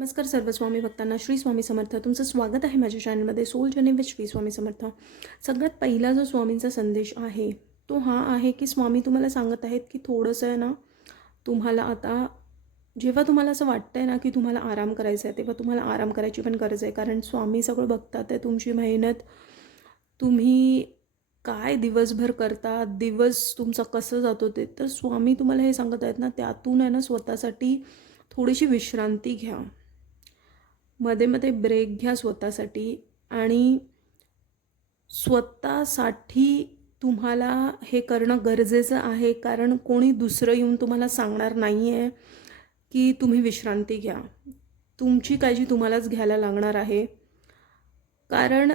नमस्कार सर्व स्वामी भक्तांना. श्री स्वामी समर्थ. तुमचं स्वागत आहे माझ्या चॅनलमध्ये soul journey with Shri Swami Samarth. सगळ्यात पहिला जो स्वामींचा संदेश आहे तो हा आहे की स्वामी तुम्हाला सांगत आहेत की थोडंसं आहे ना, तुम्हाला आता जेव्हा तुम्हाला असं वाटतं आहे ना की तुम्हाला आराम करायचा आहे, तेव्हा तुम्हाला आराम करायची पण गरज आहे. कारण स्वामी सगळं बघतात आहे, तुमची मेहनत, तुम्ही काय दिवसभर करता, दिवस तुमचा कसं जातो ते. तर स्वामी तुम्हाला हे सांगत आहेत ना, त्यातून आहे ना स्वतःसाठी थोडीशी विश्रांती घ्या. मध्ये मध्ये ब्रेक घ्या स्वतःसाठी. आणि स्वतःसाठी तुम्हाला हे करणं गरजेचं आहे, कारण कोणी दुसरं येऊन तुम्हाला सांगणार नाही आहे की तुम्ही विश्रांती घ्या. तुमची काळजी तुम्हालाच घ्यायला लागणार आहे. कारण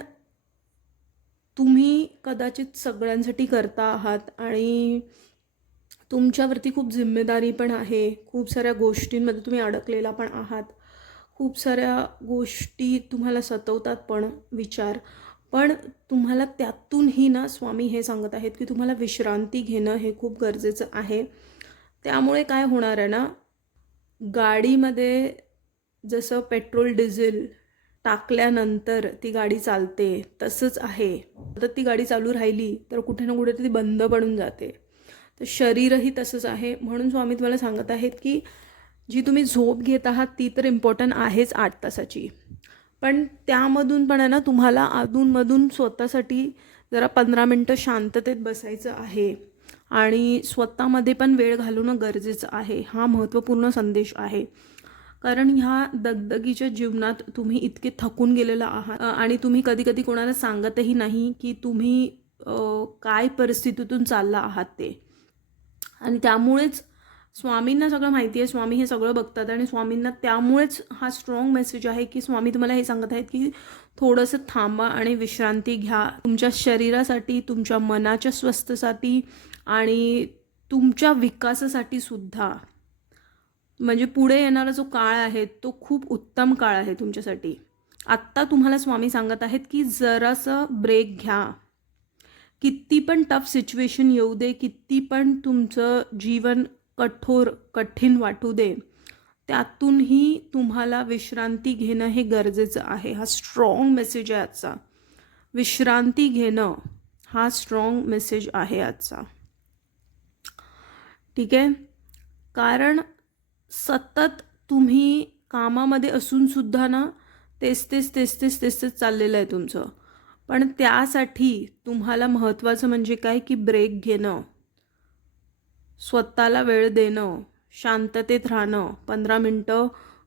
तुम्ही कदाचित सगळ्यांसाठी करता आहात आणि तुमच्यावरती खूप जिम्मेदारी पण आहे. खूप साऱ्या गोष्टींमध्ये तुम्ही अडकलेला पण आहात. खूप साऱ्या गोष्टी तुम्हाला सतवतात पण विचार. पण तुम्हाला त्यातूनही ना स्वामी हे सांगत आहेत की तुम्हाला विश्रांती घेणं हे खूप गरजेचं आहे. त्यामुळे काय होणार आहे ना, गाडीमध्ये जसं पेट्रोल डिझेल टाकल्यानंतर ती गाडी चालते तसंच आहे. तर ती गाडी चालू राहिली तर कुठे ना कुठे ती बंद पडून जाते. तर शरीरही तसंच आहे. म्हणून स्वामी तुम्हाला सांगत आहेत की जी तुम्ही झोप घेत आहात ती तर इम्पॉर्टंट आहेच 8 तासाची, पण त्यामधून पण आहे ना तुम्हाला अधूनमधून स्वतःसाठी जरा 15 मिनटं शांततेत बसायचं आहे आणि स्वतःमध्ये पण वेळ घालवणं गरजेचं आहे. हा महत्त्वपूर्ण संदेश आहे. कारण ह्या दगदगीच्या जीवनात तुम्ही इतके थकून गेलेला आहात आणि तुम्ही कधी कधी कोणाला सांगतही नाही की तुम्ही काय परिस्थितीतून चालला आहात ते. आणि त्यामुळेच स्वामींना सगळं माहिती आहे. स्वामी हे सगळं बघतात आणि स्वामींना त्यामुळेच हा स्ट्रॉंग मेसेज आहे की स्वामी तुम्हाला हे सांगत आहेत की थोडंसं थांबा आणि विश्रांती घ्या. तुमच्या शरीरासाठी, तुमच्या मनाच्या स्वस्थसाठी आणि तुमच्या विकासासाठी सुद्धा. म्हणजे पुढे येणारा जो काळ आहे तो खूप उत्तम काळ आहे तुमच्यासाठी. आत्ता तुम्हाला स्वामी सांगत आहेत की जरासं ब्रेक घ्या. किती पण टफ सिच्युएशन येऊ दे, किती पण तुमचं जीवन कठीण वाटू दे, त्यातूनही तुम्हाला विश्रांती घेणं हे गरजेचं आहे. हा स्ट्रॉंग मेसेज आहे आजचा. विश्रांती घेणं हा स्ट्रॉंग मेसेज आहे आजचा. ठीक आहे. कारण सतत तुम्ही कामामध्ये असून सुद्धा ना तेच चाललेलं आहे तुमचं. पण त्यासाठी तुम्हाला महत्त्वाचं म्हणजे काय की ब्रेक घेणं, स्वतःला वेळ देणं, शांततेत राहणं, 15 मिनटं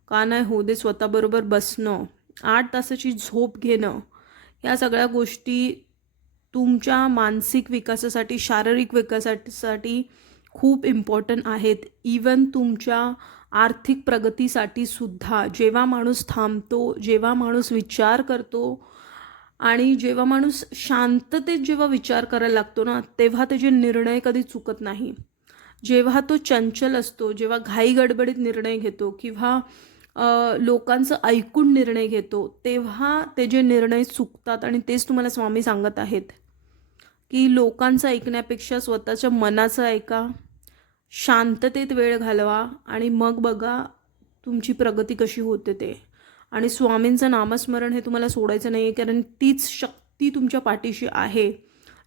का नाही होऊ दे स्वतःबरोबर बसणं, 8 तासाची झोप घेणं. या सगळ्या गोष्टी तुमच्या मानसिक विकासासाठी, शारीरिक विकासासाठी खूप इम्पॉर्टंट आहेत. इवन तुमच्या आर्थिक प्रगतीसाठी सुद्धा. जेव्हा माणूस थांबतो, जेव्हा माणूस विचार करतो आणि जेव्हा माणूस शांततेत जेव्हा विचार करायला लागतो ना, तेव्हा त्याचे निर्णय कधी चुकत नाही. जेव्हा तो चंचल असतो, जेव्हा घाई गडबडीत निर्णय घेतो किंवा लोकांचं ऐकून निर्णय घेतो, तेव्हा ते जे निर्णय चुकतात. आणि तेच तुम्हाला स्वामी सांगत आहेत की लोकांचं ऐकण्यापेक्षा स्वतःच्या मनाचं ऐका, शांततेत वेळ घालवा आणि मग बघा तुमची प्रगती कशी होते ते. आणि स्वामींचं नामस्मरण हे तुम्हाला सोडायचं नाही आहे, कारण तीच शक्ती तुमच्या पाठीशी आहे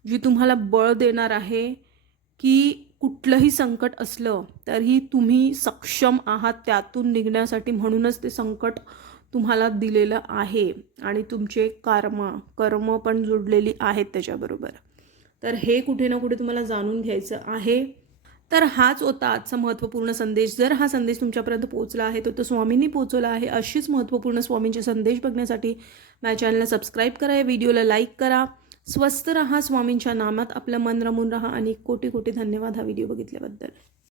जी तुम्हाला बळ देणार आहे की कुठलंही संकट असलं तरी तुम्ही सक्षम आहात त्यातून निघण्यासाठी. म्हणूनच ते संकट तुम्हाला दिलेलं आहे आणि तुमचे कर्म पण जुडलेली आहेत त्याच्याबरोबर. तर हे कुठे ना कुठे तुम्हाला जाणून घ्यायचं आहे. तर हाच होता आजचा महत्त्वपूर्ण संदेश. जर हा संदेश तुमच्यापर्यंत पोहोचला आहे तो स्वामींनी पोहोचवला आहे. अशीच महत्त्वपूर्ण स्वामींचे संदेश बघण्यासाठी माझ्या चॅनलला सबस्क्राईब करा, या व्हिडिओला लाईक करा. स्वस्थ रहा, स्वामींच्या नामात आपलं मन रमून रहा आणि कोटी कोटी धन्यवाद हा व्हिडिओ बघितल्याबद्दल.